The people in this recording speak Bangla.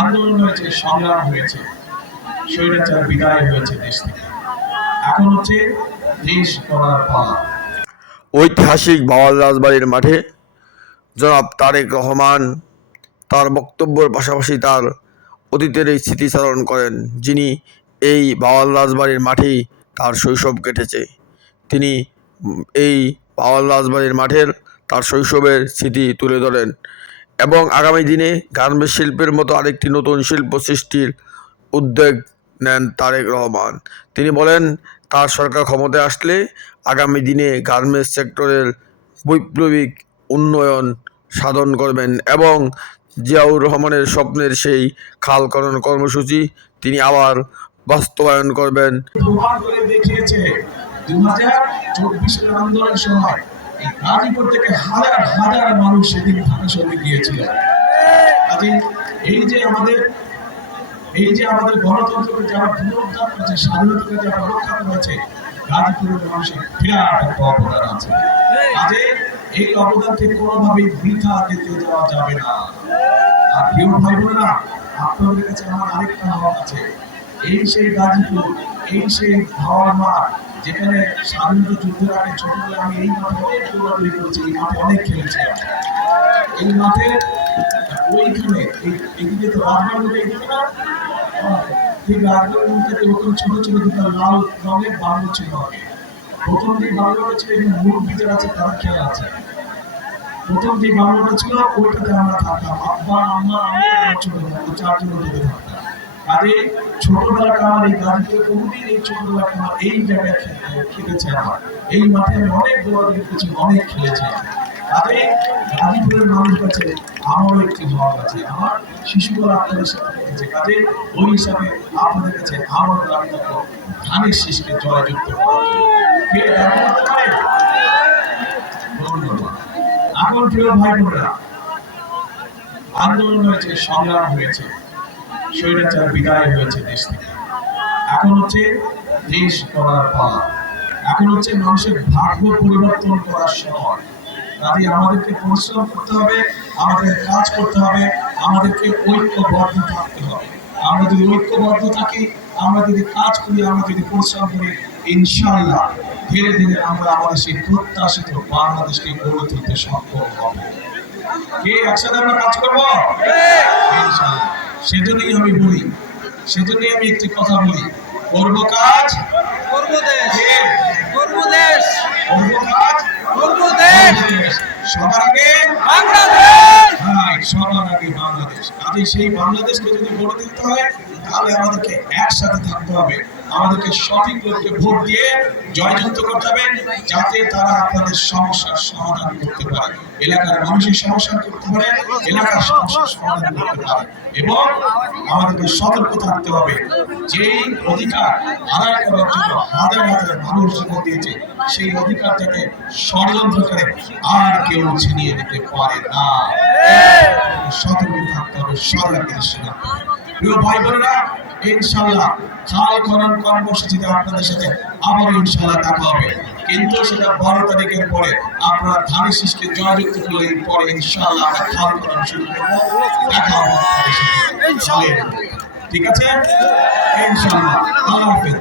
আন্দোলন হয়েছে, সংগ্রাম হয়েছে, স্বৈরাচার বিদায় হয়েছে দেশ থেকে। এখন হচ্ছে দেশ গড়ার পালা। ঐতিহাসিক ভাওয়াল রাজবাড়ির মাঠে জনাব তারেক রহমান তার বক্তব্যের পাশাপাশি তার অতীতের এই স্মৃতিচারণ করেন, যিনি এই ভাওয়াল রাজবাড়ির মাঠেই তার শৈশব কেটেছে। তিনি এই ভাওয়াল রাজবাড়ির মাঠের তার শৈশবের স্মৃতি তুলে ধরেন এবং আগামী দিনে গার্মেন্টস শিল্পের মতো আরেকটি নতুন শিল্প সৃষ্টির উদ্যোগ নেন তারেক রহমান। তিনি বলেন, তার সরকার ক্ষমতায় আসলে আগামী দিনে গার্মেন্টস সেক্টরের বৈপ্লবিক উন্নয়ন সাধন করবেন এবং জিয়াউর রহমানের স্বপ্নের সেই খাল খনন কর্মসূচি তিনি আবার বাস্তবায়ন করবেন। প্রমাণ করে দেখিয়েছে 2024 আন্দোলনের সময় গাজীপুর থেকে হাজার হাজার মানুষ সেদিন ঢাকা শহরে গিয়েছিল। এই যে আমাদের গণতন্ত্রকে যারা পুনরুদ্ধার করেছে, স্বাধীনতাকে যারা রক্ষা করেছে, গাজীপুরের মানুষের বিরাট একটা অবদান আছে। এই অবদানকে কোনোভাবেই বৃথা দিতে দেওয়া যাবে না। আর প্রিয় ভাই বোনেরা, আপনাদের কাছে আমার আরেকটা হক আছে। এই সেই গাজীপুর, এই সেই ভাওয়াল মাঠ, যেখানে স্বাধীনতা যুদ্ধের আগে ছোটবেলায় আমি এই মাঠে অনেক দৌড়াদৌড়ি করেছি, এই মাঠে অনেক খেলেছি। এই মাঠে ওইখানে এদিকে তো রাজবাড়ি, এদিকে না ঠিক রাজবাড়ির মধ্যে ওখানে ছোট ছোট দুটো লাল রঙের বাংলো ছিল আগে। প্রথম যে বাংলোটা ছিল, এখানে মুরব্বীদের আছে, তারা খেলা আছে। প্রথম যে বাংলোটা ছিল ওইটাতে আমরা থাকতাম, আব্বা আম্মা আমি ছোট চারজন ওইটাতে থাকতাম। আরে ছোটবেলাটা আমার এই গাজীপুরে কোনোদিন এই ছোটবেলাটা আমার এই জায়গায় খেলেছে। আমার এই মাঠে আমি অনেক দৌড়াদৌড়ি করেছি, অনেক খেলেছি। আরে গাজীপুরের মানুষ কাছে আমারও একটি হক আছে। আমার শিশুবেলা আপনাদের সাথে কেটেছে, কাজে ওই হিসাবে আপনাদের কাছে আমার দাবি থাকলো ধানের শীষকে জয়যুক্ত করার জন্য। কে দাবি করতে পারে? ধন্যবাদ। এখন প্রিয় ভাই বোনেরা, আন্দোলন হয়েছে, সংগ্রাম হয়েছে, স্বৈরাচার বিদায় হয়েছে দেশ থেকে। এখন হচ্ছে দেশ গড়ার পালা। এখন হচ্ছে মানুষের ভাগ্য পরিবর্তন করার সময়। কাজে আমাদেরকে পরিশ্রম করতে হবে, আমাদের কাজ করতে হবে, আমাদেরকে ঐক্যবদ্ধ থাকতে হবে। আমরা যদি ঐক্যবদ্ধ থাকি, আমরা যদি কাজ করি, আমরা যদি পরিশ্রম করি, ইনশাআল্লাহ ধীরে ধীরে আমরা আমাদের সেই প্রত্যাশিত বাংলাদেশকে গড়ে তুলতে সক্ষম হব। কে একসাথে আমরা কাজ করবো? ইনশাআল্লাহ। সেজন্যই আমি বলি, সেজন্যই আমি একটি কথা বলি, করবো কাজ, করবো দেশ, করবো দেশ, করবো কাজ, করবো দেশ, সবার আগে বাংলাদেশ। হ্যাঁ, সবার আগে বাংলাদেশ। কাজে সেই বাংলাদেশকে যদি গড়ে তুলতে হয়, তাহলে আমাদেরকে একসাথে থাকতে হবে। আমাদেরকে সঠিক লোককে ভোট দিয়ে জয়যুক্ত করতে হবে, যাতে তারা আপনাদের সমস্যার সমাধান করতে পারে, এলাকার মানুষের সমস্যা করতে পারে, এলাকার সমস্যার সমাধান করতে পারে। এবং আমাদেরকে সতর্ক থাকতে হবে, যে অধিকার আদায় করার জন্য হাজার হাজার মানুষ জীবন দিয়েছে, সেই অধিকার যাতে ষড়যন্ত্র করে আর কেউ ছিনিয়ে নিতে পারে না। সতর্ক থাকতে হবে, সজাগ দৃষ্টি রাখতে হবে। প্রিয় ভাই বোনেরা, ইনশাআল্লাহ খাল খনন কর্মসূচিতে আপনাদের সাথে আবার ইনশাআল্লাহ দেখা হবে, কিন্তু সেটা 12 তারিখের পরে। আপনারা ধানের শীষকে জয়যুক্ত করলে পরে ইনশাআল্লাহ আমরা খাল খনন শুরু করবো। দেখা হবে ইনশাআল্লাহ। ঠিক আছে, ইনশাআল্লাহ। আল্লাহ হাফেজ।